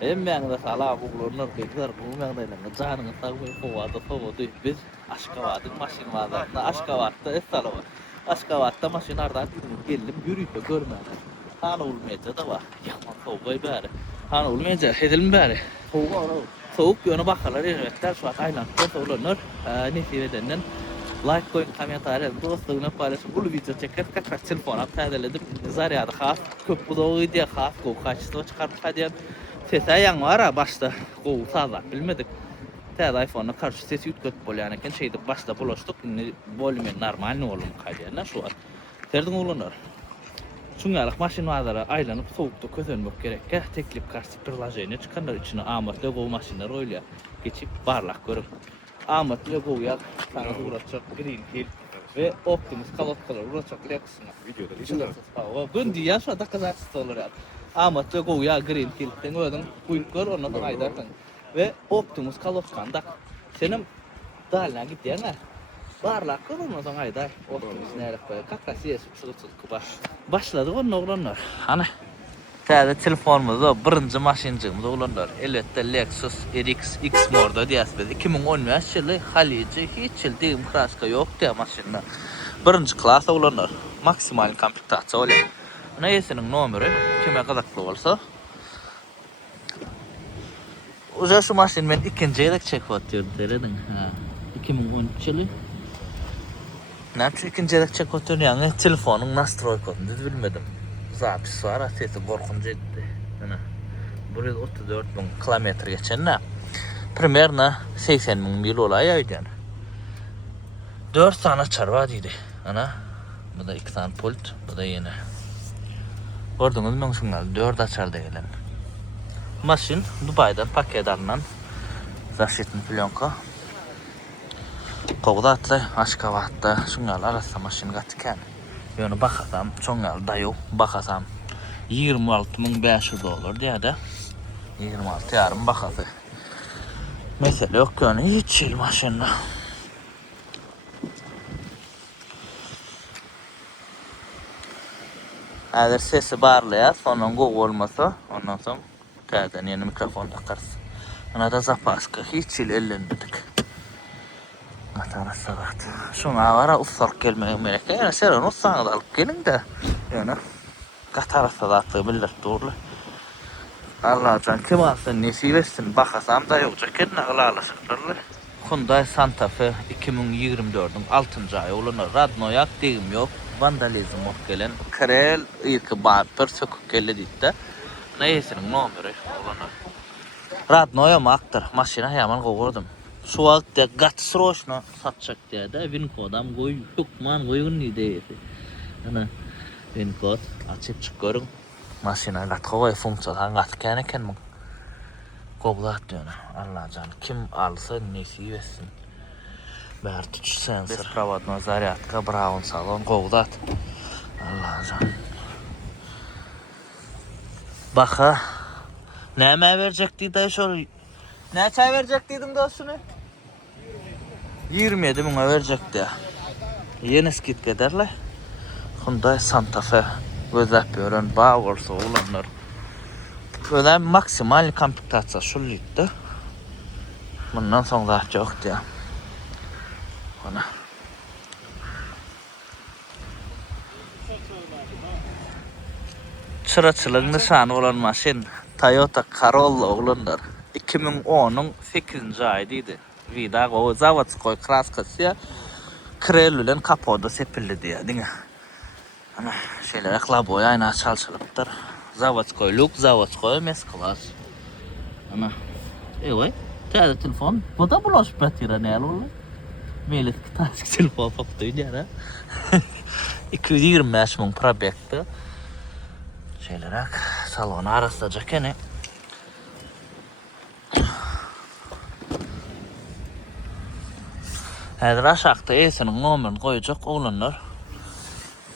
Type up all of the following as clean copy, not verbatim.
Emmende sala buğulunlar kıyılar buğulmağdayla canını sağmay kovada soğudu. Biz Aşkabat'ın maşin varlarında Aşkabat'ta esala var. Aşkabat'ta maşinlardan geldim yürüyüp de görmedim. Han olmayacak da var. Yaman soğuk bari. Han olmayacak edelim bari. Soğuk yönü bakarlar evet şu an Tayland'da soğulanır. Nesi bedenden like koyun komentar edin. Dostlarına paylaşın. Bu video çeker kaç telefona tədələdim. Zaryada xas. Köp bu da diye xas. Qoğu kaçısı çıkartıp hadiyen. Sesi yan var ha başta. Qoğu sağlar bilmedik. Tədə iPhone-a karşı sesi yütkət bolyanıken şeyde başta bulaştık. Volumen normal ne olur hadiyen. Şu an. Terdin olunur. Şungalık maşin varlara aylanıp soğukta közönmek gerek. Teklip karşı prilajenine çıkanlar içine Ahmet Lego maşinler öyle geçip barlak görüp. Ahmet Lego'ya sana uğraşacak Green Hill ve Optimus kalotkalar uğraşacak Lexus'una. Videoda geçelim. Gün diye şu anda kazaksı olur ya. Ahmet Lego'ya Green Hill'den ödün kuyruklar ondan aydarsan. Ve Optimus kalotkandak. Senin daline git yerine. Barlak kör ondan aydar. Optimus nereye koyar? Kakası yesu çılık başladı onun oğlanlar. Hani? Tədə telefonumuzda birinci maşincimiz oğlanlar. Elbette Lexus RX X model diyasbedi. 2015 yılı Halici hiç yıl deyim kraska yok diye maşinler. Birinci klas oğlanlar. Maksimal komplektatsiya öyle. Neyesinin numeri kime kadaklı olsa. Uca şu maşin ben ikinci yedek çekip atıyorum deredin. 2013 yılı. Ne yapıyor ikinci yedek çekip atıyorum yani telefonun nastroy kodunu bilmedim. Zapis var, sesi korkunç etti. Buraya 34 bin kilometre geçen ne? Primerna 80 bin mil olay aydan. 4 tane çarva dedi. Bu da 2 tane pult, bu da yeni. Gördünüz mü şunlar 4 açar değilen. Maşin Dubai'den paket alınan zaşitli plyonka. Kovdatlı Aşkabat'ta şunlar arasında maşin gatken. Yani bakasam çoğunlar da yok. Bakasam 26.500 dolar diye de 26 yarım bakası. Mesele yok yani hiç il maşinle. Eğer sesi bağırlaya sonra Google olmasa ondan sonra terden yeni mikrofon takarız. Ona da zapaska hiç il ellenmedik. Atara saat. Şuna vara ussak gelmeye gerek. Yani sen ussan da alıp gelin de yani Katara saatı bilir doğru. Allah can kim alsın nesi versin bakasam da yok kendine alaşıklarlar. Hyundai Santa Fe 2024'ün 6. ayı olana radnoyak deyim yok. Vandalizm yok gelen. Krel ilk bumper söküp geldi de. Neyesinin numeri olana. Radnoya mı aktır maşina hemen kovurdum. Şu vakti gat sroşna satacak diye de Vinkodam koy hukman koyun ideyesi. Ana Vinkod açıp çıkıyorum. Maşina gat kovay funksiyon gat keneken mi? Kovlat diyor. Allah canım kim alsa nesi versin. Ber tutuş sensör. Besprovodno zaryadka Brown salon kovlat. Allah canım. Baka ne verecekti de şöyle. Ne çay verecektim de şunu? 27 bin verecekti ya. Yeni skit giderler. Hyundai Santa Fe. Gözlep görün bağ olsa olanlar. Böyle maksimal komplektatsiya şulluydu. Bundan sonra daha yoktu ya. Bana. Çırıçılığın nişanı olan maşin Toyota Corolla olanlar. 2010'un 8. ayıydı. Vida o zavodskoy kraskası krelülen kapoda sepildi diye değil mi? Ana şeyler aklaboy ayna çalçılıptır. Zavodskoy look, zavodskoy mesklas. Ana. Evet. Täze telefon. Bu da bulaşıp batırı ne olur? Melis kütahsız telefon faktörü ya da. 225 bin probekti. Şeyler salonu arasacak yani. Hədir aşağıda esinin numarini koyacak oğlanlar.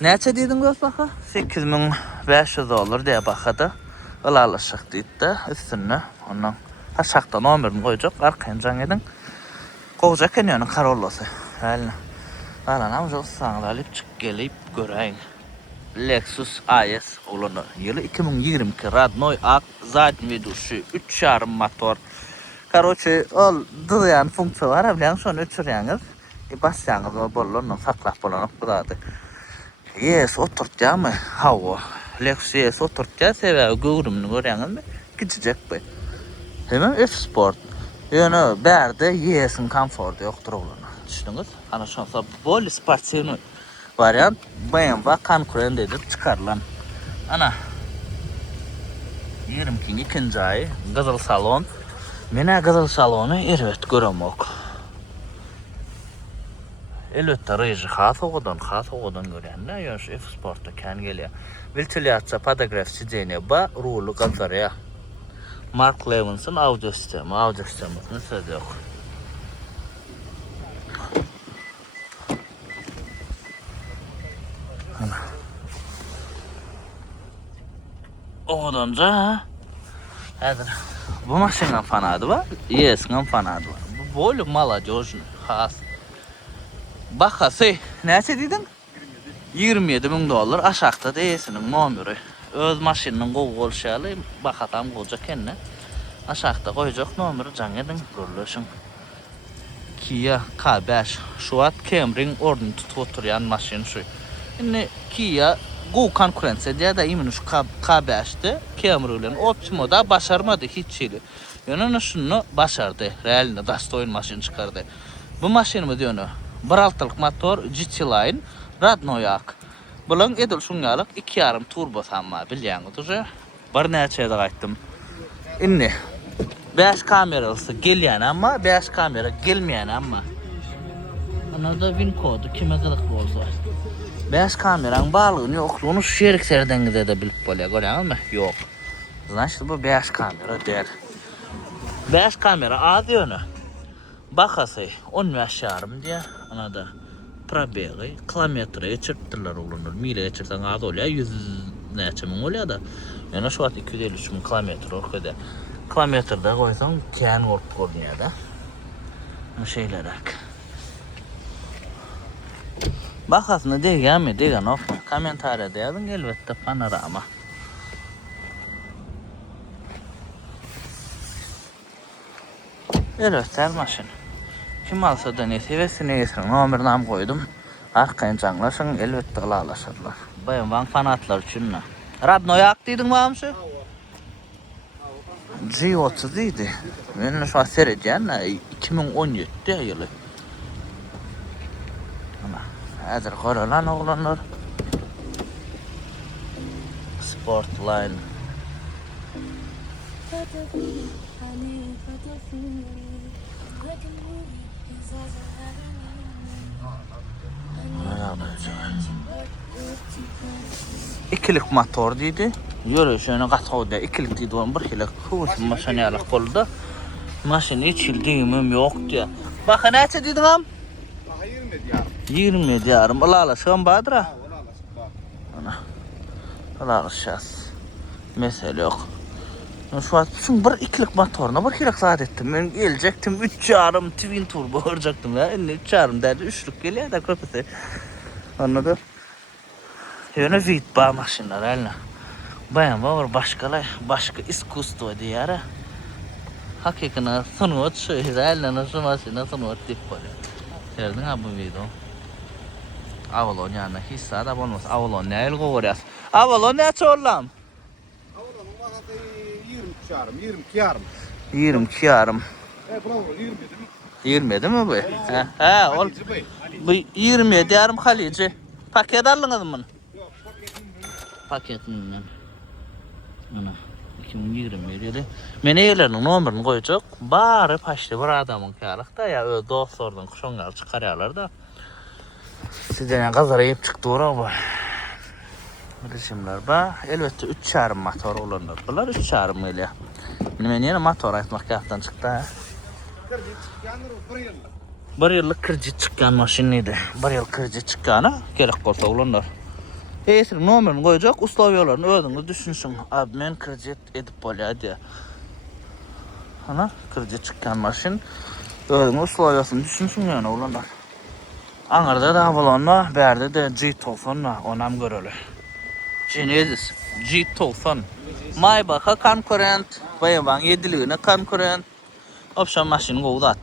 Neçə dedin göz baxa? 8500 dolar diye baxadı. Ilalışıq deydi üstünü. Ondan aşağıda numarini koyacak. Arkayın can edin. Qoğacak yani Corolla'sı. Əlinə. Alanam çok sağda alıp çık gelip göreyim. Lexus IS olanlar. Yılı 2022 Radnoy Ak zaten videosu 3.5 motor. Karoçe ol dıyan funksiyonar bilen sonra uçuryanız. Basyanız o bollonun saklap bolanıp budadı. Yes oturtca mı? Hava. Lexus yes oturtca sebebi görümünü göryanız mı? Gidecek be. Hemen F-Sport. Yani berde yes'in konfortu yoktur olanı. Düşündünüz? Ana şansa bol sportsiyonu variant BMW konkurent edip çıkarılan. Ana 22. ay gazal salon. Mene gazal salonu evet göremok. Elbette reji has oğudan görende yoş F-Sport'ta kan geliyor. Viltiliyatsa padagraf sidene ba rulu gazarya. Mark Levins'in audio sistemi söz yok. Oğudanca hadi bu maşinin fanadı var. Yes'in fanadı var. Bu boylu malacı has. Bakası neyse dedin? 27.000 dolar aşağıda değilsinin nomeri. Öz maşinin Google şalı bakatam olacak kendine. Aşağıda koyacak nomeri can edin görülürsün. Kia K5 şu an Camry'nin ordunu tutup oturuyan maşin şu. Şimdi Kia Go konkurense diye de imin şu K5'te Camry'lerin Optimo'da başarmadı hiç şeyli. Yani şunu başardı. Realinde dastoyun maşin çıkardı. Bu maşin mi diyor? 1.6'lık motor GT Line Radnoy Ak. Bunun edil şunyalık 2.5 turbo sanma bilýäňiz. Bir näçede gaýtdym. Inni 5 kameralısı gelýän ama 5 kamera gelmeýän ama. Anada win kodu kime gyzyk bolsa. 5 kameraň barlygyny ýoklugyny şu şeriklerden gide bilip bolýar. Görýäňizmi? Ýok. Значит bu 5 kamera der. 5 kamera az ýöne. Bakası 10.5 diye anada probegi kilometreye çırptırlar olunur. Mileye çırptan az oluyor 100 neçe min oluyor da. Yani şu an 253 min kilometre orkada. Kilometrede koysan kendi ork oluyor da. Bu şeyler hak. Bakasını degen mi degen of mu? Komentarya deyadın elbette panorama. Elbette maşın. Kim alsa da neyse ve neyse nomer koydum. Arkayın canlaşın elbette alalaşırlar. Bayan van fanatlar için ne? Radnoy Ak deydin mi şu? G30 idi. Ben şu an seyredeceğim 2017 yılı. Hazır korulan oğlanlar. Sportline. İkilik motor dedi. Yürüyüşüne katıldı. İkilik dedi. Bir kere kuvvet maşını alak oldu. Maşını hiç ildiğimim yok diye. Bakın neçe dedim am? 20 diyarım. Alaşkan Badra. Alaşacağız. Mesele yok. Şu an bir ikilik motoruna bir kere saat ettim. Ben gelecektim 3.5 twin turbo olacaktım ya. 3.5 derdi 3'lük geliyor da köpüsü. Anladın? Yani vitba maşinler eline. Bayan var başka iskustvo diyara. Hakikaten sanat şu eline nasıl maşina sanat tip var. Gördün ha bu video. Avalon yani hissa da olmaz. Avalon ne el kovuryas. Avalon ne çorlam? 22 yarım. Bravo 20 değil mi? 20 değil mi bu? He ol. Bu 27 yarım Halici. Paket aldınız mı? Yok Paketinden. Ana 2027. Mene yerlerinin numarını koyacak. Bari paşlı bir adamın kârlıkta ya öyle dostlardan kuşonlar çıkarıyorlar da. Sizden kazara yiyip çıktı oraya bu. Resimler ba elbette 3.5 motor olanlar. Bunlar 3.5 geliyor. Men yine motor aytmak yaptan çıktı ha. Bir yıllık kredit çıkan maşiniydi. Bir yıl kredit çıkana gerek olsa olanlar. Esir numaranı koyacak, uslavıyorlarını ödünü düşünsün. Abi men kredit edip bolya diye. Ana kredit çıkan maşin ödünü uslavıyorsun düşünsün yani olanlar. Ankara'da da Avalon'la, berde de G-Tolfon'la onam görülü. Genesis G90 Maybach'a konkurent, Bayavan 7'liğine konkurent. Option maşin go'dat.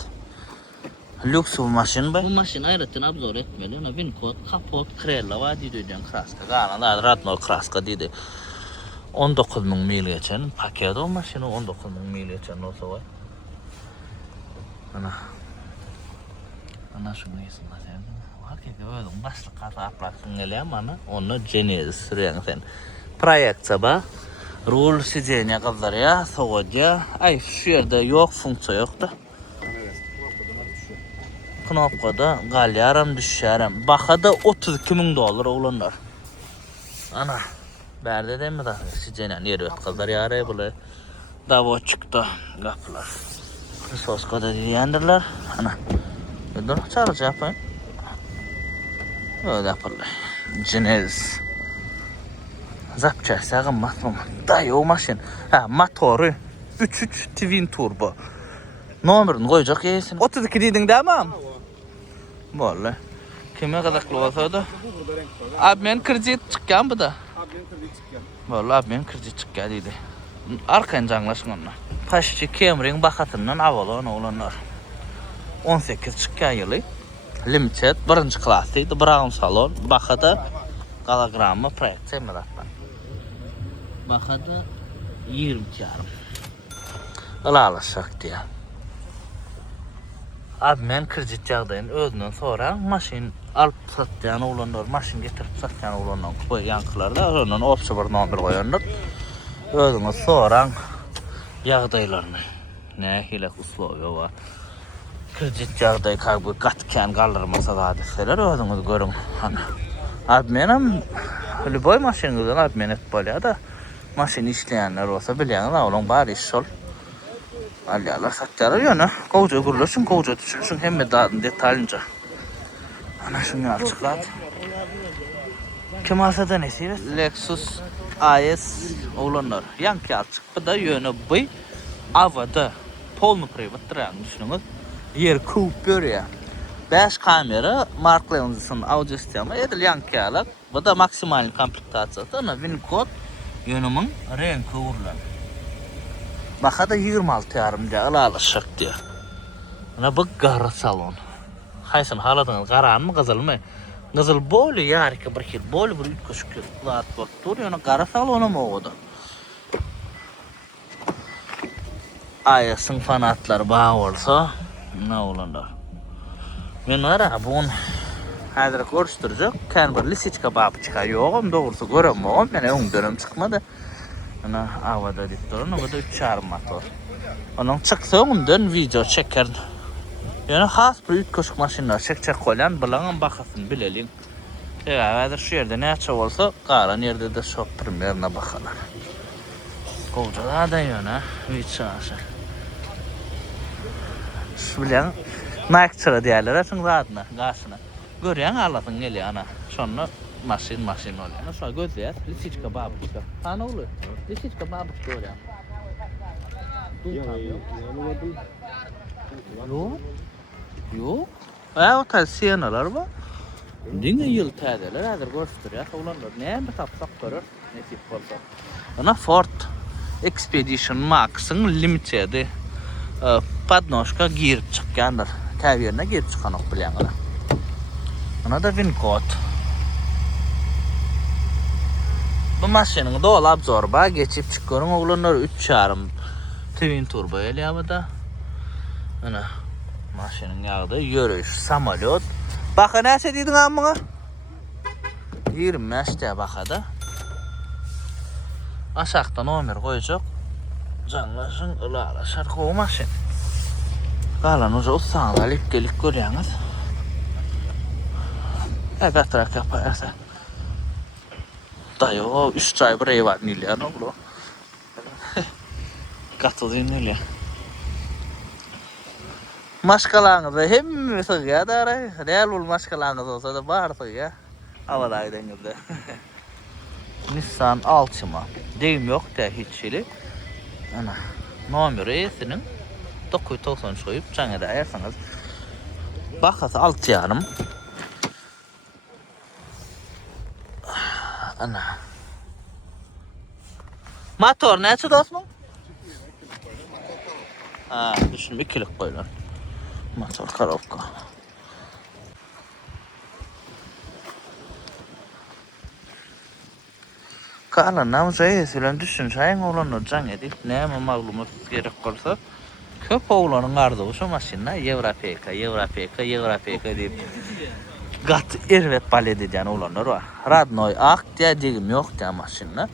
Lüks bir maşin bu. Bu maşin ayrıca abzor etmeli. Ona Wincott, kapot, krella var diyen kraska. Gana da Radnor kraska dedi. 19.000 mil geçen paket o maşini 19.000 mil geçen olsa var. Ana şunu yesin lan sen. Hakikaten öyle başlık kata aplaksın geleyim ana. Onu Genesis sürüyen sen. Proyekta ba. Rul sicenya kadar ya. Soğuca. Ay şu yerde yok funksiyon yok da. Knopkada galyaram düşerim. Bakada $32.000 olanlar. Ana. Berde de mi da sicenya yeri yok kadar yaraya bile. Davo çıktı kapılar. Soska da diyendirler. Ana. Dur çağırıcı yapayım. Öyle yaparlar. Genesis. Zapça sakın matmam. Dayı o maşin. Ha motoru 3.3 twin turbo. Numarini koyacak yesin. 32 dedin değil mi? Vallahi. Kime kadar olsa da. Abi men kredit çıkan bu da. Vallahi abi men kredit çıkan dedi. Arkan canlaşın onunla. Paşçı Camry'nin bakatından Avalon olanlar. 18 çıkan yılı. Limited birinci klasıydı. Brown salon. Bakada galogramma proyekt sevmedattan. Bakada 20 yarım. Alaşak diye. Abi men kredit jagdaýyny özünden sonra maşin alıp satýan olanlar, maşin getirip satýan olanlar koýankylarda ondan opsiýa bir nomer goýanlar. Özüňiz soraň jagdaýlaryny. Nähile uslowy bar. Kredit jagdaý kaby gatkan galdyrmasa da deseler özüňiz görüň. Abi menem Lüboy maşinýadan abi men etip bolýar da maşin işleýänler bolsa bilýän olaň bar iş ol. Alyalar satyalar yana koca gurlaşın koca düşünsün hem de detaylıca. Ana şunu açıklat. Kemasada nesi? Lexus IS olanlar. Yankı açık. Bu da yönü bu. Avada polnu privat tren düşünün. Yer Cooper ya. 5 kamera Mark Lens'in audio sistemi edil yankı alak. Bu da maksimal komplektasyası. Ana Wincott yönümün renk uğurlan. Bakada 26 yarım diye alaşak diye. Ana bu gara salon. Haysın haladığınız garan mı kızıl mı? Kızıl böyle yarıka bir kil. Böyle bir üç koşuk lat bak duruyor. Gara salonu mu oldu? Ayasın fanatlar bağ olsa ne olanlar? Ben var ya bunu hazır görüştürecek. Kendi bir lisiçka babı çıkıyor. Doğrusu göremiyorum. Ben ön dönem çıkmadı. Ana avada diktorun o da 3 yarım motor. Onun çıksa ondan video çeker. Yani has bir üç koşuk maşinler çekecek koyan bulanın bakasın bilelim. Evet şu yerde ne açık olsa kalan yerde de shop premierine bakarlar. Koca da yana video açar. Şu bilen Nike çıra diyorlar çünkü adına karşına. Görüyen Allah'ın geliyor ana. Sonra maşin oluyor. Nasıl gözler? Lisiçka babıçka. Ha ne oluyor? Lisiçka babıçka oluyor. Yok. O tavsiyeler var. Dinle yıl tadeler hazır gösteriyor. Olanlar ne bir tapsak görür. Nesip olsa. Ana Ford Expedition Max'ın limitedi. Padnoşka girip çıkanlar. Taviyerine girip çıkan ok bilenler. Ana da Wincott. Bu maşinin dolap zorba geçip çıkıyorum. Oğlanlar 3 yarım twin turbo eliyor da. Ana maşinin yağda yürüyüş, samolyot. Bakın ne şey dedin amına? 25 diye bakada. Aşağıdan nomer koyacak. Canlasın ılara şarkı o maşin. Kalan uca uçsağına lik gelik görüyorsunuz. Katrak yaparsa. Dayı o 3 ay buraya var nilya ne olur? Katılıyım nilya. Maşkalarınızı hem sıkıya da arayın. Real ol maşkalarınız olsa da bağır sıkıya. Havadaydan gibi. Nissan Altima. Deyim yok da hiç şeyli. Ana. Nomeri senin 993 koyup canı da ayarsanız. Bakası 6 yarım. Ana. Motor neçe dostum? Ha, düşünüm ikilik koyulan. Motor коробка. Kalan namzayı söylən düşün sayın oğlanlar can edip näme maglumat gerek bolsa köp oğlanın ardığı şu maşinna Evropeka deyip gat ervet bal edeceğin oğlanlar var. Radnoy ak diye digim yok diye maşinna.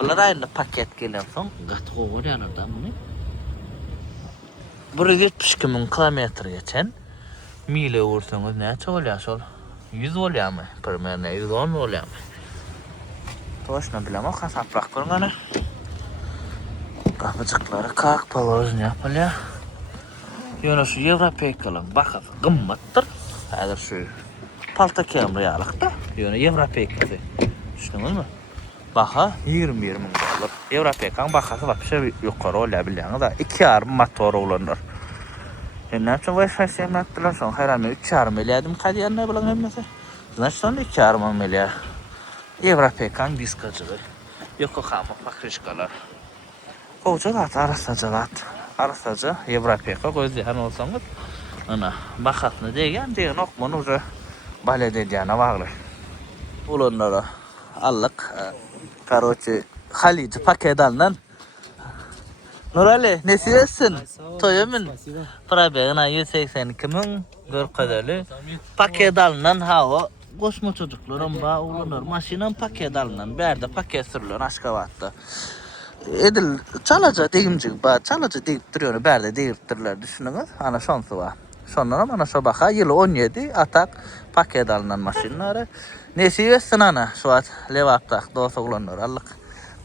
Bular ayrılı paket gelen son gat kovar yanırdan bunu. 172.000 kilometre geçen mile vursanız neçe oluyor sol? 100 oluyor mu? Permane 110 oluyor mu? Toşna bilemem kasaprak görünene. Kapıcıkları kalk palozun yapılıyor. Yine şu Evropekalan bakası gımmattır. Hadir şu palta kemriyalık da. Yine Evropekası. Düşündünüz mü? Baka 20 min dolar. Evropekan bakası var. Bir şey yukarı olabildiğini da 2,5 motor olanlar. Ne için Wi-Fi sistemi yaptılar son herhalde 3,5 milyardım kadiyen ne bulan hemmesi. Значит son 2,5 milyar. Evropekan diskacığı. Yokohama fakrişkalar. Kovuculat arasacı Evropeka gözleyen olsanız ana bakasını degen okmunu ucu bale dediyana bağlı. Ulanlara allık karoçi Halici paket alınan Nurali nesiyesin? Toyumun probağına 182.000 görkadeli paket alınan hava koşma çocukların bağı ulanır maşinen paket alınan bir yerde paket sürülür Aşkavat'ta. Edil çalaca deyimcik ba çalaca deyip duruyor berde deyip dururlar düşününüz ana şansı var. Sonra ana şu baka yılı 17 atak paket alınan maşinleri nesiyesin ana şu at levaptak dost oğlanlar allık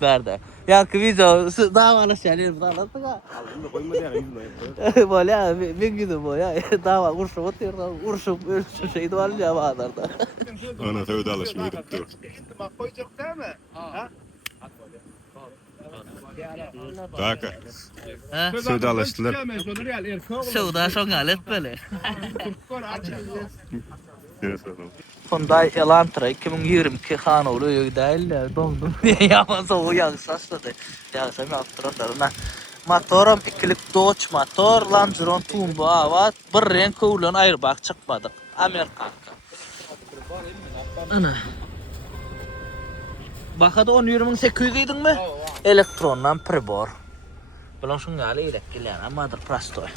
berde. Yankı video davalı şeyler dağlattı ha. Aldım koyma diye yüzme. Böyle ya bir gün bu ya dava urşu oturuyor urşu şey var ya bağlarda. Ana sevdalaşma edip dur. Bak koyacak değil mi? Ha? Taka. Ha? Sevdalaştılar. Sevda son alet böyle. Evet, oğlum. Hyundai Elantra 2022 Hanoğlu değil dondum diye yağmasa o yağış açladı. Yağışa mı attırırlar. Motorum ikilik Dodge motor, Langeron Tumbo avat, bir renk ulan airbag çıkmadık. Amerikanka. Ana. Bakada 10.800 idin mi? Elektrondan pribor. Bulan şun gali ilek gelen amadır prastoy.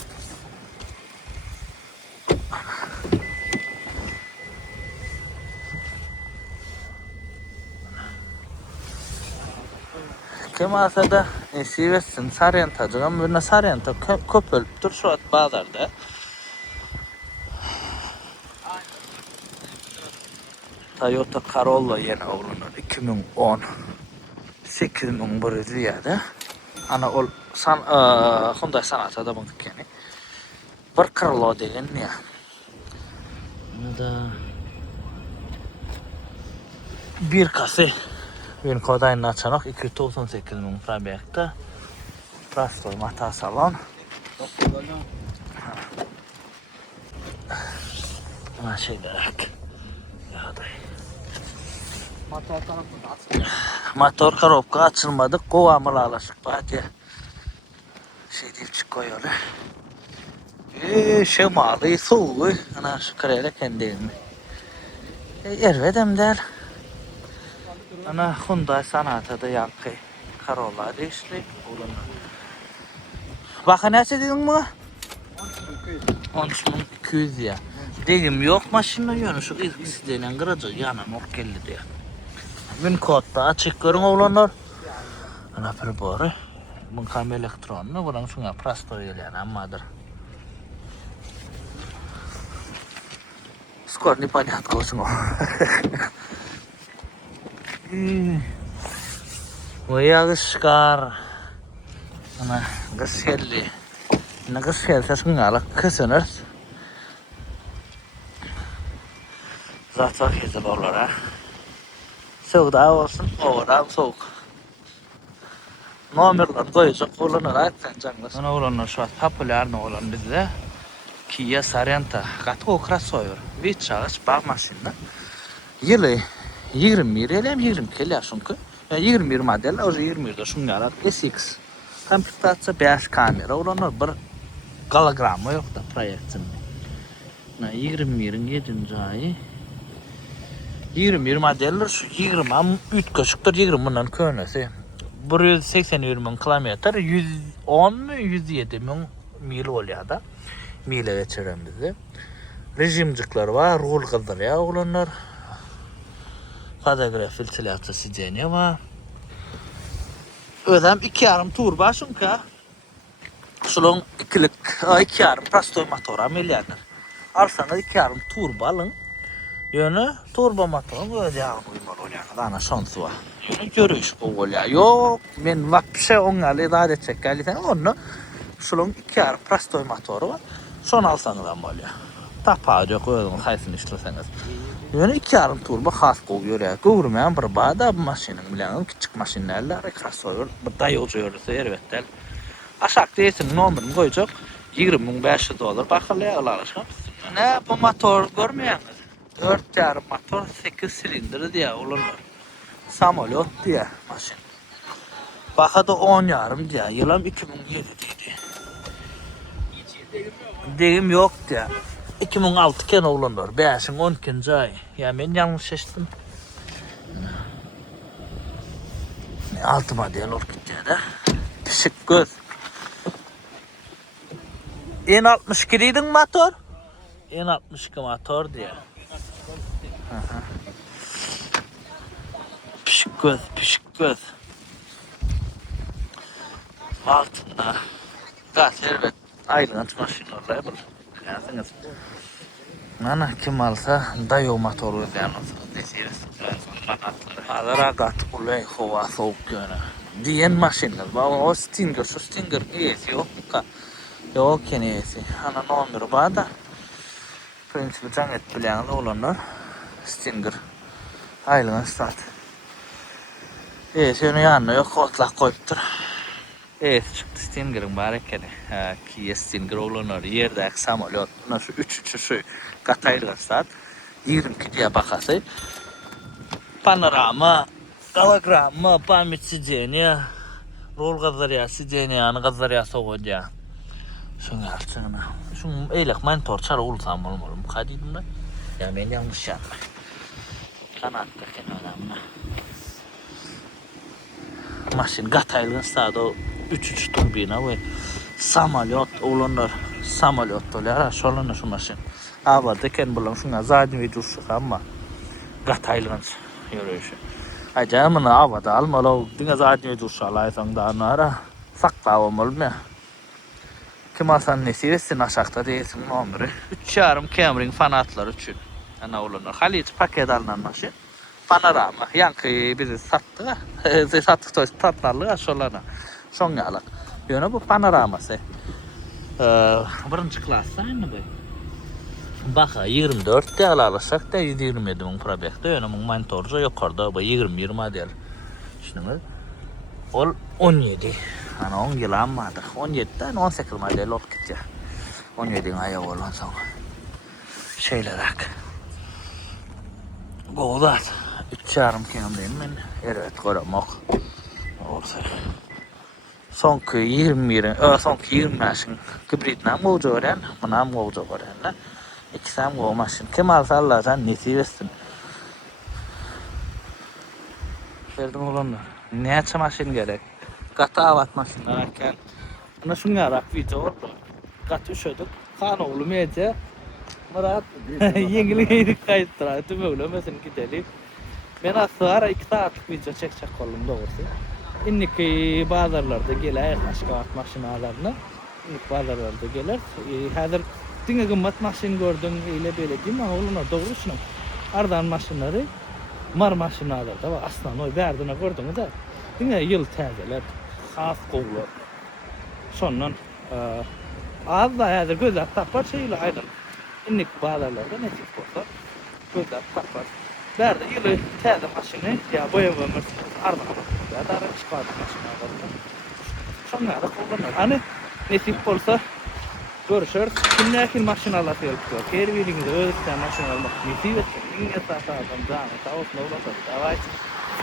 Kemasada nesivesin Saryantacığım birine Saryanta köpölüp dur şu at bağlarda. Toyota Corolla yeni oğlunur 2010 8.000 ziyade. Ana ol Hyundai Sonata da baktık yani. Bir Corolla degen ya. Bunu da bir kase benim kodayını açanak 298.000 probekta. Prastoy mata salon. Ana şey demek. Motor коробка açılmadı. Kovamıla alaşık badi. Şey deyip çıkıyor öyle. Şemalı soğuğu. Ana şu karayla kendi elimi. Ervedem der. Ana Hyundai Sonata'da yankı. Corolla değişti. Bakın ne dedin bu? 13.200 ya. Degim yok maşinle yönü şu izgisi denen kıracak yana nok geldi diye. Gün kodda açık görün oğlanlar. Ana pribori. Bunun kam elektronlu. Bunun şuna prastoy gelen ammadır. Skor ne понятно olsun o. Bu yağışkar. Ana kış geldi. Ne kış gelse şuna kısınır. Zaten güzel olur ha. Soğuk daha olsun, oradan soğuk. Nomerler koyacak olanlar ayetsen canlısı. Ana olanlar şu an popüler ne olan bizde. Kia Sorento. Katı okra soyur. Bir çağış bağ maşinler. Yılı 20 lirayla 20 kilo çünkü. 21 model, o 21'de şunlar SX. Komplektasiya 5 kamera, olanlar bir gologramma yok da proyektin. 21'in 7. ayı. 21 modeller şu 20 3 kaşıktır 20 bundan könesi. 180 bin kilometre 110 mu 107 bin mil oluyor da. Mile geçiren bizi. Rejimcikler var, rol kızdırıyor olanlar. Fotoğraf filtresi sizce var. Ödem 2,5 turbo çünkü. Şunun 2,5 prastoy motora milyarlar. Alsanız 2,5 turbo alın. Yönü turbo motorun ödeyağın uymalı oluyor. Ana şansı var. Yönü görüş bu oluyor. Yok ben vapşe onlarla idare edecek gelirken onu şunun 2,5 prastoy motoru var. Şunu alsanız ama oluyor. Tapağı yok ödüm kaysın işleseniz. Yönü 2,5 turbo has koyuyor ya. Görmeyen bir bağda bu maşinin bilen küçük maşinlerle rekreasyon bir dayolcu yürüse elbette. Aşağı değilsin numarını koyacak. 20.500 dolar bakalım alışkan. Ne bu motor görmeyen 4,5 motor 8 silindir diye olurlar. Samolot diye maşin. Bakada 10,5 diye. Yılam 2007'deydi. Deyim yok diye. 2006 ken olurlar. 5'in 12. ay. Ya ben yanlış seçtim. 6 model olup gitti de. Pişik göz. En 62'liydin motor. En 62 motor diye. Pişik göz, pişik göz. Altında. Gaz, elbet. Aylığın maşinlerle yapılır. Yansınız. Ana kim alsa dayo motoru yalnız. Desiriz. Hazır agat ulay hava soğuk yönü. Diyen maşinler. O Stinger, şu Stinger iyisi yok ka. Yok ki iyisi. Ana nomeri bağda. Prinsipi canget bilen olanlar. Stinger. Aylığın stat. İyisi yönü yanına yok otlak koyuptur. Evet çıktı Stinger'ın barekeli. Kia Stinger olanlar yerdeki samolot. Şu 3 katayırlar saat. 22 diye bakası. Panorama, gologramma, pamit siceniya, rol gazarya siceniyanı gazarya soğuca. Şunu alçığına. Şunu eylek mentor çara olsam olmalım. Kadiydim da. Ya ben yanlış yapma. Kanatta kenarımda. Maşin gataylığın sağda 3 turbina ve samolot olanlar samolot dolar şolanlar şu maşin. Avada ken bulan şuna zaten ve dursa ama gataylığın yürüyüşü. Acayımını avada almalı. Dine zaten ve dursa laysan da nara sakla olmalı mı? Kim alsan nesiresin aşağıda değilsin nomeri. 3,5 Camry'nin fanatları için. Ana olanlar. Haliç paket alınan maşin. Panorama. Yankı bizi sattı. Sattık tatlarlığı şolana. Şonyalık. Yönü bu panoraması. Birinci klas aynı bu. Baka 24 de alırsak da 127 bin probekte. Yönü bu mentorcu yukarıda bu 21 model. Şimdi ol 17. Ana 10 yıl almadık. 17'den 18 model olup gitti. 17'in ayağı olan sonra. Şeyler hak. Goğdat. 3,5 kilometreyim ben. Evet, koramak. Olsa. Sonki 20 yaşın kibritden boğucu öğren. Bundan boğucu öğren. İkisem boğmaşın. Kim alsa Allah'tan nesi versin. Verdim olanlar. Ne açı maşin gerek? Katı avat maşinler erken. Buna şunu yarak video oldu. Katı üşüdük. Kan oğlum yiyece. Murat. Yengili yedik kayıttıra. Tüm öğlemesin gidelim. Ben aslında 2 saatlik video çekecek oldum doğrusu. İnniki bazarlarda gelir aşkavat maşinalarına. İnnik bazarlarda gelir. Hazır dine gımmat maşin gördüm ile böyle değil mi? Oğluna doğru şunu. Ardan maşinleri mar maşinalarda var. Aslan o berdine gördüğünüz de dine yıl tazeler. Khas qoğular. Sondan az da hazır gözler tapar şeyle aydın. İnnik bazarlarda ne tip olsa gözler tapar. Berde yılı taze maşini ya boyamamız ardan. Ya da çıkardı maşinalarında. Şonlara kullanır. Hani nesip olsa görüşürüz. Kimlerkin maşinalar yapıyor. Her birinize öğretmen maşinalar nasip etsin. İngilizce sağdan devam et. Davut ne olursa davayt.